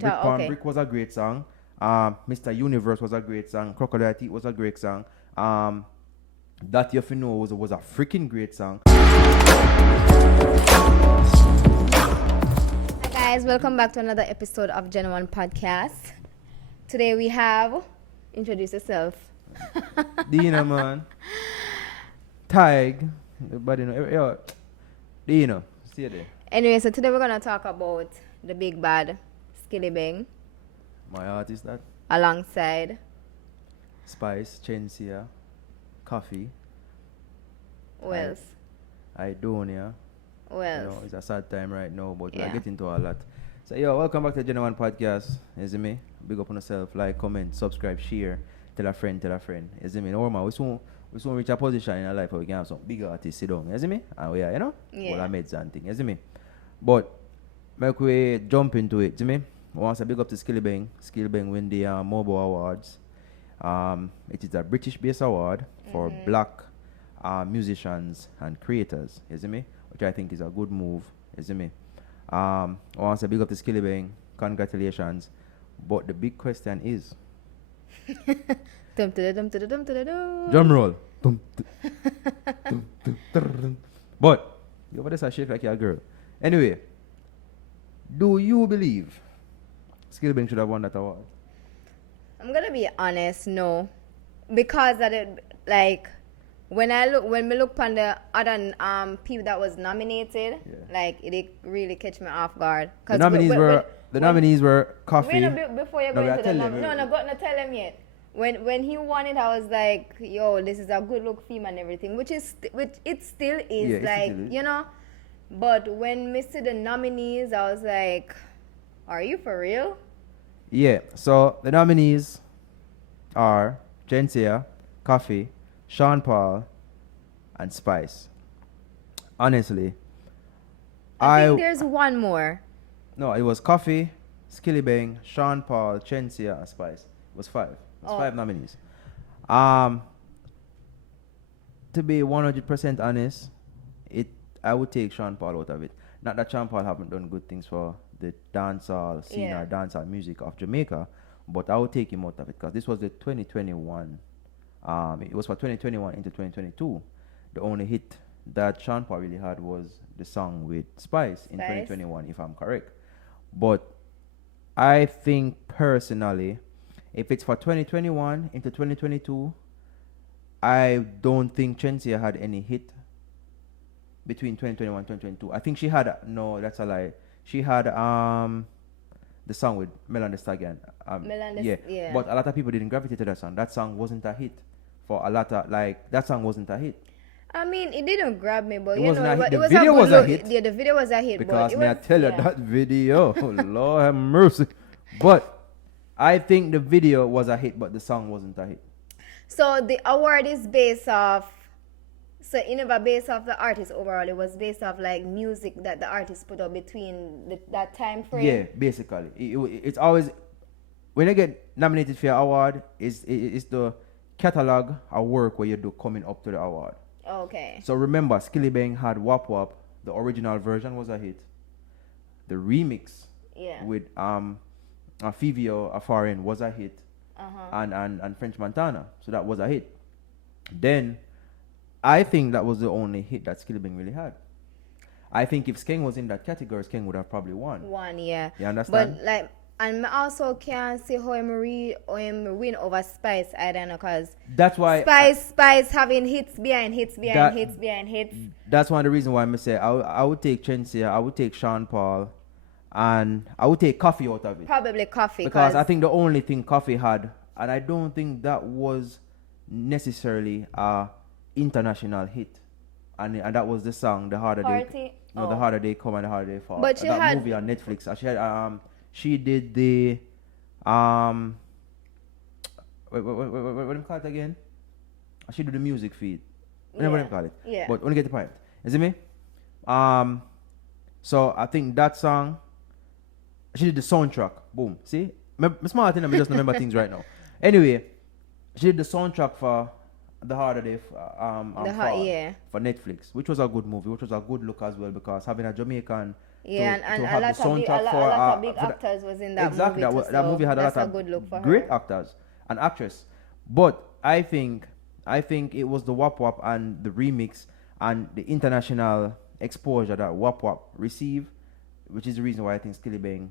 Brick Palm Okay. Brick was a great song. Mr. Universe was a great song. Crocodile Teeth was a great song. That You Fi Know was a freaking great song. Hi guys, welcome back to another episode of Gen 1 Podcast. Today we have introduce yourself. Dina man. Tig. Everybody know. Yo, Dina. See you there. Anyway, so today we're gonna talk about the big bad Skillibeng My artist that. alongside Spice, Chensia, Coffee. who else? Idonia. Who You else? know, it's a sad time right now, but we're Yeah. getting to a lot. So, yo, welcome back to the Gen 1 Podcast. Is it me? Big up on yourself. Like, comment, subscribe, share. Tell a friend, tell a friend. Is it me? No, man. We soon reach a position in our life where we can have some big artists sit down. Is it me? And we are, you know? Yeah. All our mates and thing. Is it me? But, make we jump into it. Is it me? We want to big up to Skillibeng. Skillibeng win the Mobo Awards. It is a British-based award for black musicians and creators. Is it me? Which I think is a good move. Is it me? I want to big up to Skillibeng. Congratulations. But the big question is, Dum-da-da-dum-da-da-dum-da-da-dum. drum roll. But you over there shake like you're a girl. Anyway, do you believe Skillibeng should have won that award? I'm gonna be honest, no, because I did like when we look on the other people that was nominated, like it really catch me off guard. The nominees were Coffee. Before you No, go we are into the telling them, no, tell them yet. When he won it, I was like, yo, this is a good look theme and everything, which it still is, Yeah, it like, still is. you know. But when we see the nominees, I was like, are you for real? Yeah, so the nominees are Gensia, Coffee, Sean Paul, and Spice. Honestly, I think there's one more. no, it was Coffee, Skillibeng, Sean Paul, Gensia, and Spice. It was five. It was five nominees. To be 100% honest, I would take Sean Paul out of it. Not that Sean Paul haven't done good things for the dancehall scene or dancehall music of Jamaica, but I would take him out of it because this was the 2021. It was for 2021 into 2022. The only hit that Sean Paul really had was the song with Spice in 2021, if I'm correct. But I think personally, if it's for 2021 into 2022, I don't think Chensia had any hit between 2021 and 2022. I think she had no, that's a lie. She had the song with Mel and the Stallion. Yeah. But a lot of people didn't gravitate to that song. That song wasn't a hit for a lot of that song wasn't a hit. I mean, it didn't grab me, but It you wasn't know, a hit. it The was video a good was a look. hit. Yeah, the video was a hit. Because but may I tell you that video, Lord have mercy. But I think the video was a hit, but the song wasn't a hit. So the award is based off. So it never based off the artist overall. It was based off like music that the artist put out between that time frame. Yeah, basically, it's always when you get nominated for an award, it's the catalog of work where you do coming up to the award. Okay. So remember, Skillibeng had Wap Wap. The original version was a hit. The remix with Fivio Afarin was a hit, and French Montana. So that was a hit. Then I think that was the only hit that Skillibeng really had. I think if Skeng was in that category, Skeng would have probably won. Yeah. You understand? But like, and I also can't see how him win over Spice. I don't know, cause that's why Spice having hits behind hits. That's one of the reasons why I say I would take Chensia, I would take Sean Paul, and I would take Coffee out of it. Probably Coffee, because I think the only thing Coffee had, and I don't think that was necessarily a international hit, and that was the song "The Harder They." No, "The Harder They Come and the Harder They Fall." But she that had movie on Netflix. She did the what do you call it again? She did the music feed. Whatever you call it. Yeah. But when you get the point, is it me? So I think that song. She did the soundtrack. Boom. See, I'm smart enough. I just remember things right now. Anyway, she did the soundtrack for The Harder Day for Netflix, which was a good movie, which was a good look as well, because having a Jamaican Yeah, to and a have lot the of big, soundtrack a for lot of big for the, actors was in that exactly movie too, that so movie had a that's lot a good look for of great her. actors and actress. But I think it was the Wap Wap and the remix and the international exposure that Wap Wap received, which is the reason why I think Skillibeng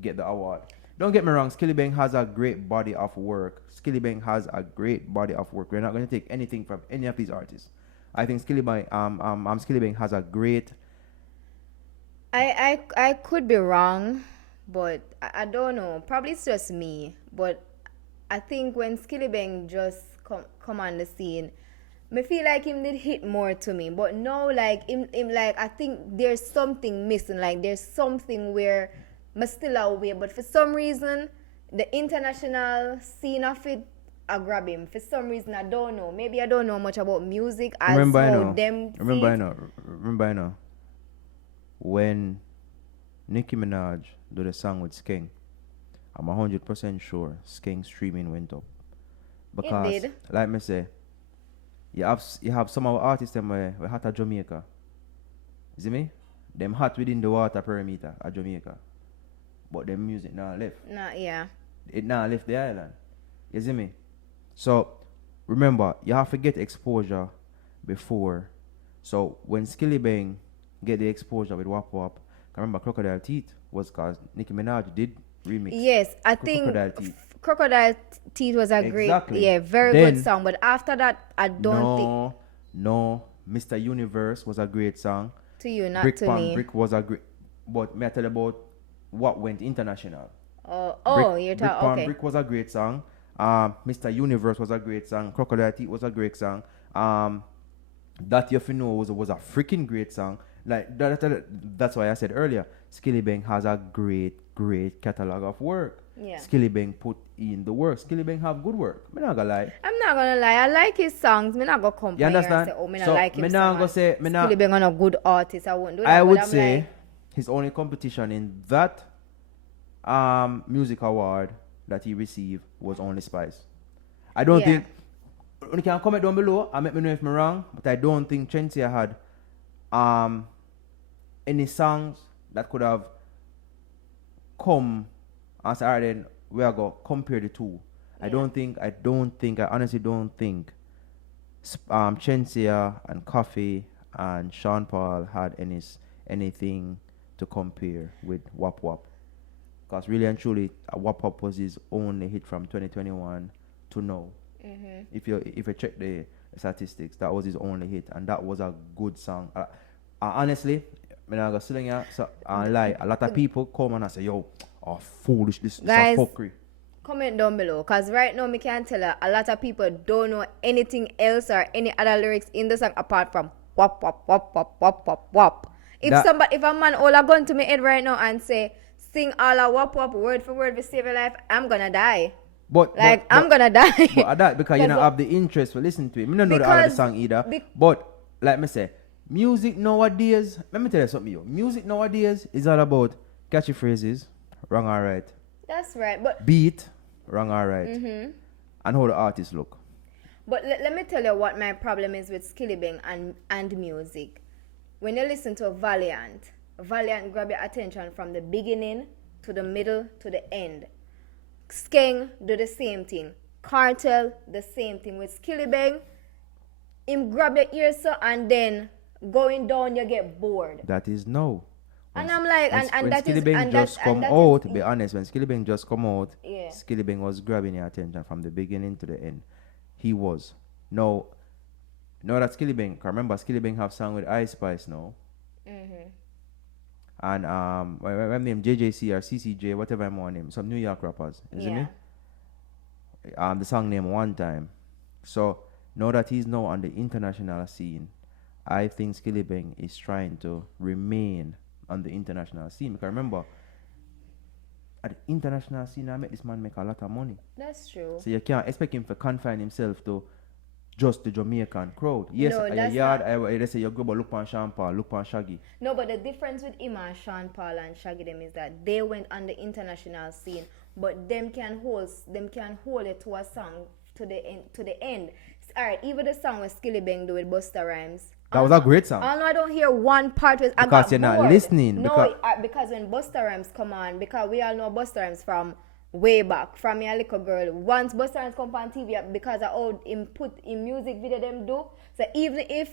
get the award. Don't get me wrong, Skillibeng has a great body of work. Skillibeng has a great body of work. We're not going to take anything from any of these artists. I think Skillibeng has a great. I could be wrong, but I don't know. Probably it's just me. But I think when Skillibeng just come on the scene, me feel like him did hit more to me. But no, like him like I think there's something missing. Like there's something where me still away. But for some reason, the international scene of it, I grab him. For some reason, I don't know. Maybe I don't know much about music as Remember, I how know. them Remember, see I it. know. Remember, I know. When Nicki Minaj did a song with Skeng, I'm 100% sure Skeng streaming went up. It Because, did. like me say, you have some of our artists them where hot at Jamaica. You see me? Them hot within the water perimeter at Jamaica. But them music now left. Nah, yeah. It now left the island. You see me? So remember, you have to get exposure before. So when Skillibeng get the exposure with Wap Wap, remember Crocodile Teeth was because Nicki Minaj did remix. Yes, I think Crocodile Teeth. Crocodile Teeth was a Exactly. great, yeah, very Then- good song. But after that, I don't think No, Mr. Universe was a great song. to you, not Brick to Pan me. Brick was a great. But may I tell you about what went international? Oh, you're Brick talking. Pan Okay. Brick was a great song. Mr. Universe was a great song. Crocodile Teeth was a great song. That You Fi Know was a freaking great song. Like that's why I said earlier, Skillibeng has a great catalog of work. Yeah. Skillibeng put in the work. Skillibeng have good work. I'm not gonna lie. I'm not gonna lie, I like his songs. Me not gonna compare You understand? and say, oh, me not So, like him me so not much. gonna say- me not- Skillibeng on a good artist. I wouldn't do that. I but would I'm say like, his only competition in that music award that he received was only Spice. I don't Yeah. think you can comment down below and let me know if I'm wrong, but I don't think Chensia had any songs that could have come and say, alright then we are gonna compare the two. I honestly don't think Chensia and Coffee and Sean Paul had anything to compare with Wap Wap. Because really and truly, Wap Wap was his only hit from 2021 to now. If you check the statistics, that was his only hit, and that was a good song. Honestly, when I was sitting here, so I lie. A lot of people come and I say, "Yo, oh foolish, this is Guys, a fuckery." comment down below, cause right now me can tell you, a lot of people don't know anything else or any other lyrics in the song apart from wop wop wop wop wop wop wop. If a man all a gun to my head right now and say sing all a wop wop word for word to save your life, I'm gonna die. I'm gonna die. But at that because you don't have the interest to listen to it. Me don't know the all of the song either. But like me say, music nowadays. Let me tell you something, yo. Music nowadays is all about catchy phrases, wrong or right. That's right, but Beat, wrong or right, and how the artists look. But let me tell you what my problem is with Skillibeng and music. When you listen to Valiant grab your attention from the beginning to the middle to the end. Skeng do the same thing. Cartel, the same thing. With Skillibeng, him grab your ears so and then going down you get bored. That is no. And I'm like, when that is Skillibeng and just that, come and that out, is, be honest, when Skillibeng just come out, yeah. Skillibeng was grabbing your attention from the beginning to the end. He was. Now that Skillibeng, remember Skillibeng have song with Ice Spice now. And when name JJC or CCJ, whatever I'm on name, some New York rappers, is it me? The song name One Time. So now that he's now on the international scene, I think Skillibeng is trying to remain on the international scene. Because remember, at the international scene, I make this man make a lot of money. That's true. So you can't expect him to confine himself to just the Jamaican crowd. Yes, No, at your that's yard, they say you go but look on Sean Paul, look on Shaggy. No, but the difference with him and Sean Paul and Shaggy them is that they went on the international scene, but them can hold it to a song to the end. Alright, even the song with Skillibeng do with Busta Rhymes, That was a great song. I know I don't hear one part with I Because got you're not bored. listening. No, because when Busta Rhymes come on, because we all know Busta Rhymes from way back, from a little girl. Once Busta Rhymes come on TV, because of how him put in music video them do. So even if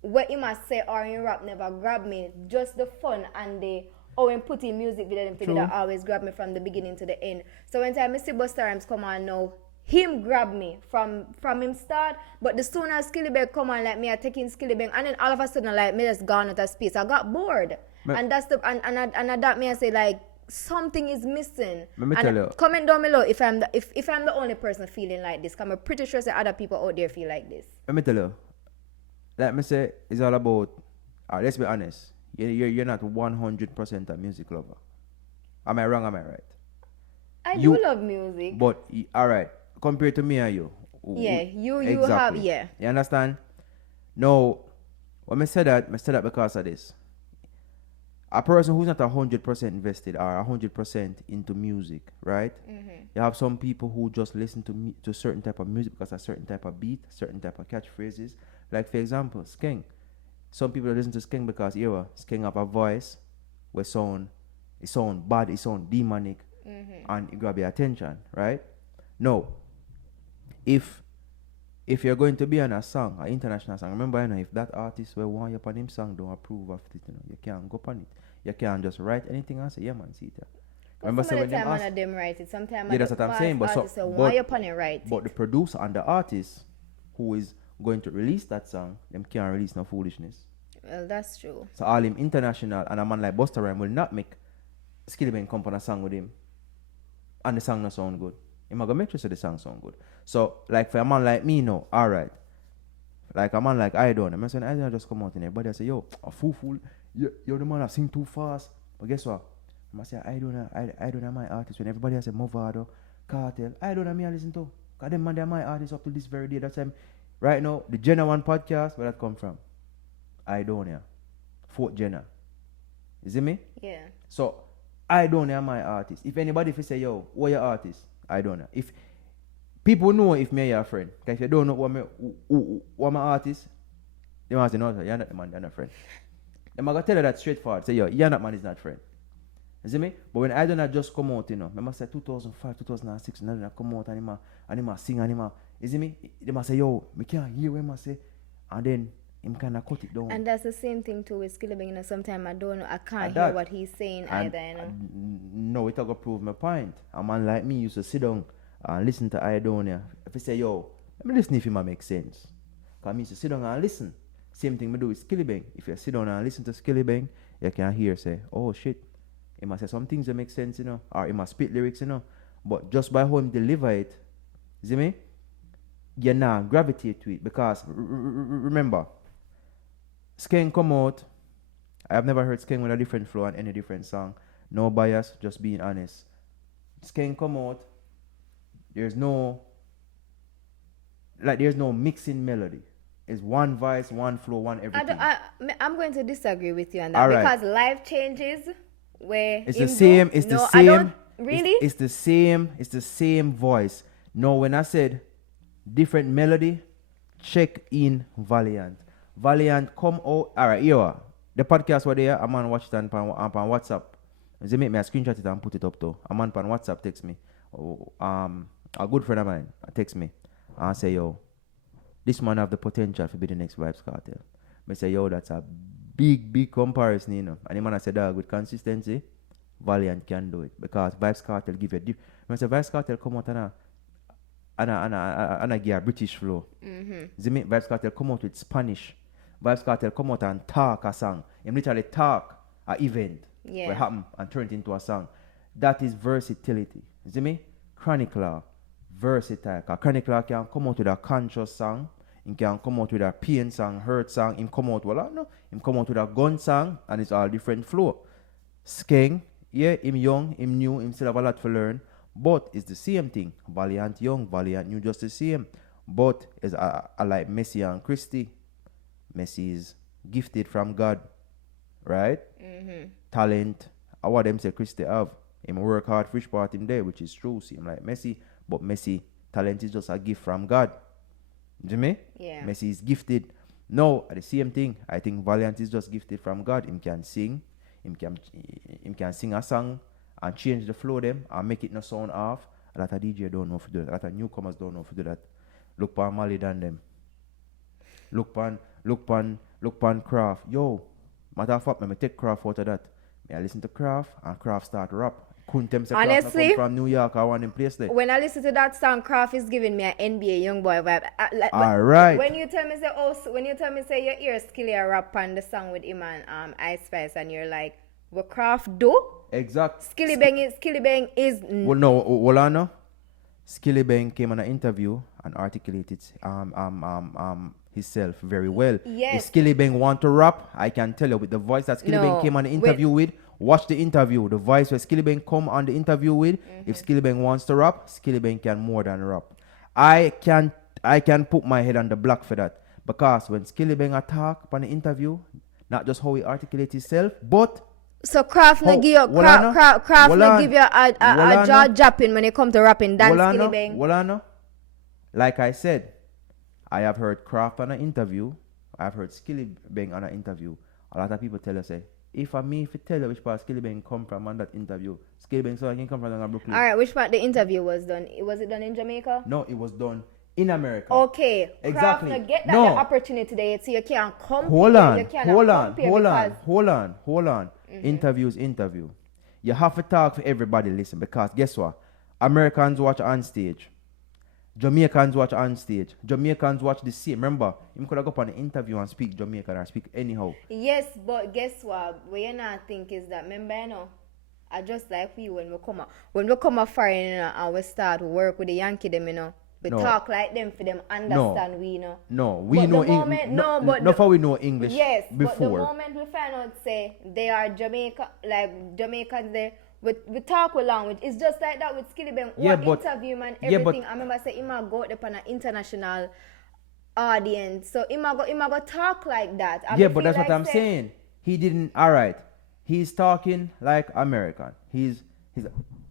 what he must say or in rap never grab me, just the fun and the how him put in music video them together always grab me from the beginning to the end. So when time I see Busta Rhymes come on now, him grab me from him start, but the sooner Skillibeng come on, like me I taking Skillibeng, and then all of a sudden like me just gone out of space. I got bored, and that's the and that me I say like something is missing. Let me tell you. Comment down below if I'm the only person feeling like this. Cause I'm pretty sure that other people out there feel like this. Let me tell you. Like me say, it's all about. Let's be honest. You're not 100% a music lover. Am I wrong? Am I right? I do love music. But all right. Compared to me and you. Yeah, you exactly. have, yeah. You understand? No, when I say that because of this. A person who's not 100% invested or 100% into music, right? Mm-hmm. You have some people who just listen to certain type of music because a certain type of beat, certain type of catchphrases. Like for example, Skeng. Some people listen to Skeng because Skeng have a voice where it sound bad, it sound demonic, and it grab your attention, right? No. If you're going to be on a song, an international song, remember, if that artist will want you upon him song don't approve of it, you can't go upon it. You can't just write anything and say, yeah man, see it. Remember some of the time one of them write it. Sometimes that's what I'm saying. But the producer and the artist who is going to release that song, them can't release no foolishness. Well, that's true. So all him international and a man like Busta Rhymes will not make Skillibeng come on a song with him and the song not sound good. He's going to make sure the song sound good. So, like for a man like me, no, alright. Like a man like I don't. I'm saying I don't just come out in there. But I say, yo, a fool. You're the man that sing too fast. But guess what? I say, I don't know my artist. When everybody has a Mobo, Cartel, I don't know me I listen to. Because them man, they're my artists up to this very day. That's time. Right now, the Jenna One podcast, where that come from? I don't know. Fort Jenna. You see me? Yeah. So, I don't know my artist. If anybody say, yo, what your artist? I don't know. If people know if me your friend. Because if you don't know what my artist, they must say, no, you're not the man, you're not friend. I'm going to tell you that straightforward. Say, yo, you're not man is not friend. You see me? But when I don't just come out, I must say 2005, 2006, and I come out and I sing and you see me? They must say, yo, I can't hear what I say. And then him kind of cut it down. And that's the same thing too with Skillibeng. Sometimes I can't hear what he's saying either. No, it's going to prove my point. A man like me used to sit down and listen to Idonia. If he say, yo, let me listen if it make sense. Because I used to sit down and listen. Same thing I do with Skillibeng. If you sit down and listen to Skillibeng, you can hear say, oh shit. He must say some things that make sense, or he must spit lyrics, But just by how him deliver it, you see me? You now gravitate to it because remember, Skeng come out. I have never heard Skeng with a different flow on any different song. No bias, just being honest. Skeng come out. There's no mixing melody. It's one voice, one flow, one everything. I'm going to disagree with you on that because life changes. Where it's the same. It's the same. I don't really. It's the same. It's the same voice. No, when I said different melody, check in Valiant. Valiant come out. All right, here. The podcast were there. A man watched it on WhatsApp. They make me a screenshot it and put it up too. A man on WhatsApp text me. A good friend of mine text me and say, yo, this man have the potential to be the next Vybz Kartel. I say, yo, that's a big comparison, And the man said, dog, with consistency, Valiant can do it. Because Vybz Kartel give you when I say Vybz Kartel come out and give a British flow. Mm-hmm. Vybz Kartel come out with Spanish. Vybz Kartel come out and talk a song. He literally talk an event. What happen and turn it into a song. That is versatility. You see me? Chronicler, versatile. Chronicler can come out with a conscious song. He can come out with a pain song, hurt song. He come out with a gun song, and it's all different flow. Skeng, him young, him new, him still have a lot to learn. But it's the same thing. Valiant young, Valiant new, just the same. But it's I like Messi and Christy. Messi is gifted from God, right? Mm-hmm. Talent. What them say Christy have. Him work hard, fish part him there, which is true. See him like Messi, but Messi talent is just a gift from God. Do you mean? Yeah. Messi is gifted, No, the same thing. I think Valiant is just gifted from God. Him can sing, him can sing a song and change the flow them and make it no sound off. A lot of DJ don't know how to do that. A lot of newcomers don't know how to do that. Look pan Mali than them. Look pan Craft. Yo, matter of fact, me take Craft out of that. I listen to Craft and Craft start rap. Couldn't tell me say Craft come from New York or one in place there. When I listen to that song, Craft is giving me an NBA young boy vibe. All right. When you tell me say you hear Skilly rap on the song with him and Ice Spice and you're like, what Craft do? Exact. Skillibeng is. Well, no, hold on now. Skillibeng came on an interview and articulated himself very well. Yes. If Skillibeng want to rap, I can tell you with the voice that Skillibeng came on the interview with. Watch the interview. The voice where Skillibeng come on the interview with. If Skillibeng wants to rap, Skillibeng can more than rap. I can put my head on the block for that because when Skillibeng attack on the interview, not just how he articulates himself, but so Craft no give you a jaw dropping when it comes to rapping. That's Skillibeng. Like I said, I have heard Craft on an interview. I've heard Skillibeng on an interview. A lot of people tell us, say, if you tell you which part Skillibeng come from on that interview, Skillibeng so I can come from Brooklyn. Alright, which part the interview was done? Was it done in Jamaica? No, it was done in America. Okay. Exactly. Craft get that the opportunity today so you can't compare. Hold on. Interview. You have to talk for everybody listen because guess what? Americans watch on stage. Jamaicans watch on stage. Jamaicans watch the same. Remember, you could go up on an interview and speak Jamaican or speak anyhow. Yes, but guess what? What you not think is that, remember, you know, I just like we when we come up foreign, you know, and we start to work with the Yankee them, you know. We talk like them for them understand we, you know. No, we know English. Not for we know English. Yes, before. But the moment we find out, say, they are Jamaicans there, we talk with language. It's just like that with Skillibeng. Interview him and everything. I remember say he might go up on an international audience. So he might go talk like that. But that's what I'm saying. He didn't He's talking like American. He's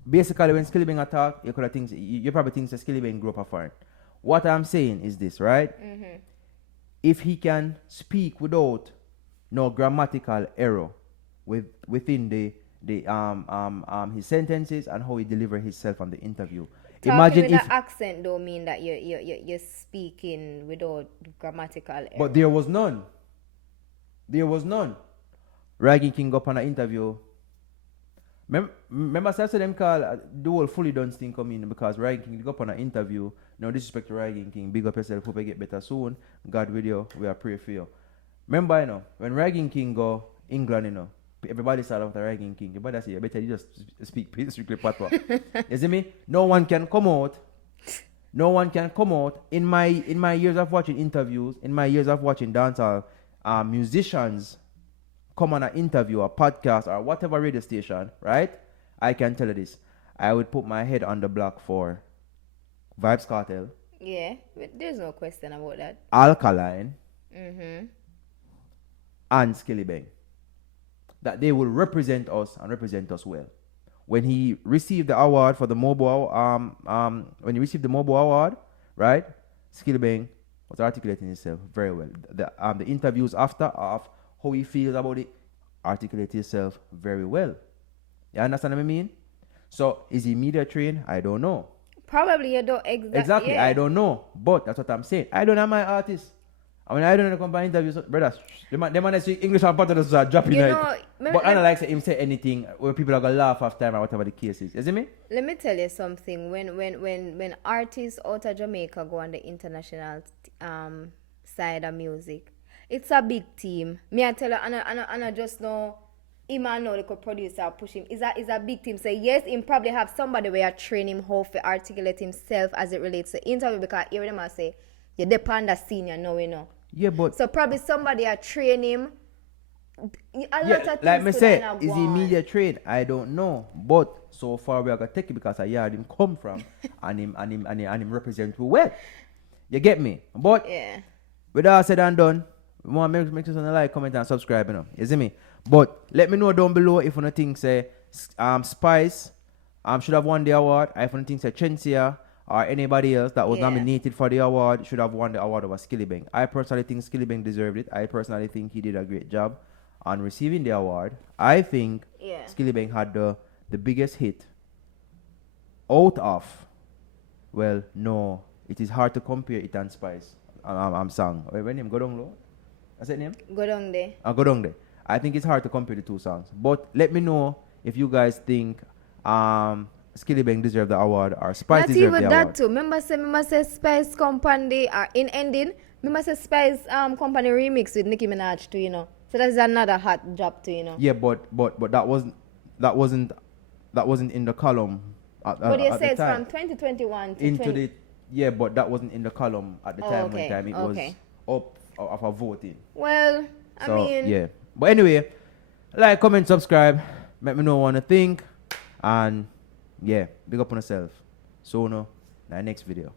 basically when Skillibeng attack, you probably think that Skillibeng grew up foreign. What I'm saying is this, right? Mm-hmm. If he can speak without no grammatical error within his sentences and how he deliver himself on the interview. Talking imagine with if an accent don't mean that you're speaking without grammatical error. But there was none. Ragging King up on an interview. Remember I said them call the whole fully done thing come in because Ragging King go up on an interview. No disrespect to Ragging King. Big up yourself, hope you get better soon. God with you, we are praying for you. Remember, you know, when Ragging King go England, you know, everybody start off the Ragging King. Everybody say, you better you just speak strictly patois. You see me? No one can come out. In my years of watching interviews, in my years of watching dancehall, musicians come on an interview, a podcast, or whatever radio station, right? I can tell you this. I would put my head on the block for Vibes Cartel. Yeah, there's no question about that. Alkaline. Mm-hmm. And Skillibeng. That they will represent us and represent us well. When he received the award for the Mobo, award, right? Skillibeng was articulating himself very well. The interviews after of how he feels about it, articulate himself very well. You understand what I mean? So is he media trained? I don't know. Probably you don't exactly. Yeah. I don't know, but that's what I'm saying. I don't have my artist. I mean, I don't know the company interviews, brothers. They might say English and part of this are dropping it. But I don't like him say anything where people are gonna laugh after time or whatever the case is. You see me? Let me tell you something. When artists out of Jamaica go on the international side of music, it's a big team. Me I tell you, and I just know him and know the producer push him. It's a big team. So yes, him probably have somebody where train him how to articulate himself as it relates to interview because hear them I say you depend on the senior now you know. Yeah, but so probably somebody are train him. A lot of like me say, is he media trained? I don't know. But so far we are gonna take it because I heard him come from and him represent well. You get me? But yeah. With all said and done, we want to make sure you like, comment and subscribe, you know. You see me? But let me know down below if you think say Spice should have won the award. If you think say Chensia or anybody else that was Yeah. nominated for the award should have won the award over Skillibeng. I personally think Skillibeng deserved it. I personally think he did a great job on receiving the award. I think Yeah. Skillibeng had the biggest hit out of, well, no, it is hard to compare it and Spice. I'm song. When name go down low? What's that name? Go down there. Go down there. I think it's hard to compare the two songs. But let me know if you guys think Skillibeng deserved the award or Spice Not deserved even the that award. too. Remember say Spice Company are in ending. Remember say Spice Company remix with Nicki Minaj too, you know. So that's another hot job too, you know. Yeah, but that wasn't in the column But you at say the it's time. from 2021 to Into 20. the yeah, but that wasn't in the column at the time okay, when it okay. was up of a voting. Well, I So mean, yeah. But anyway, like, comment, subscribe, let me know what you think, and yeah, big up on yourself. So no, next video.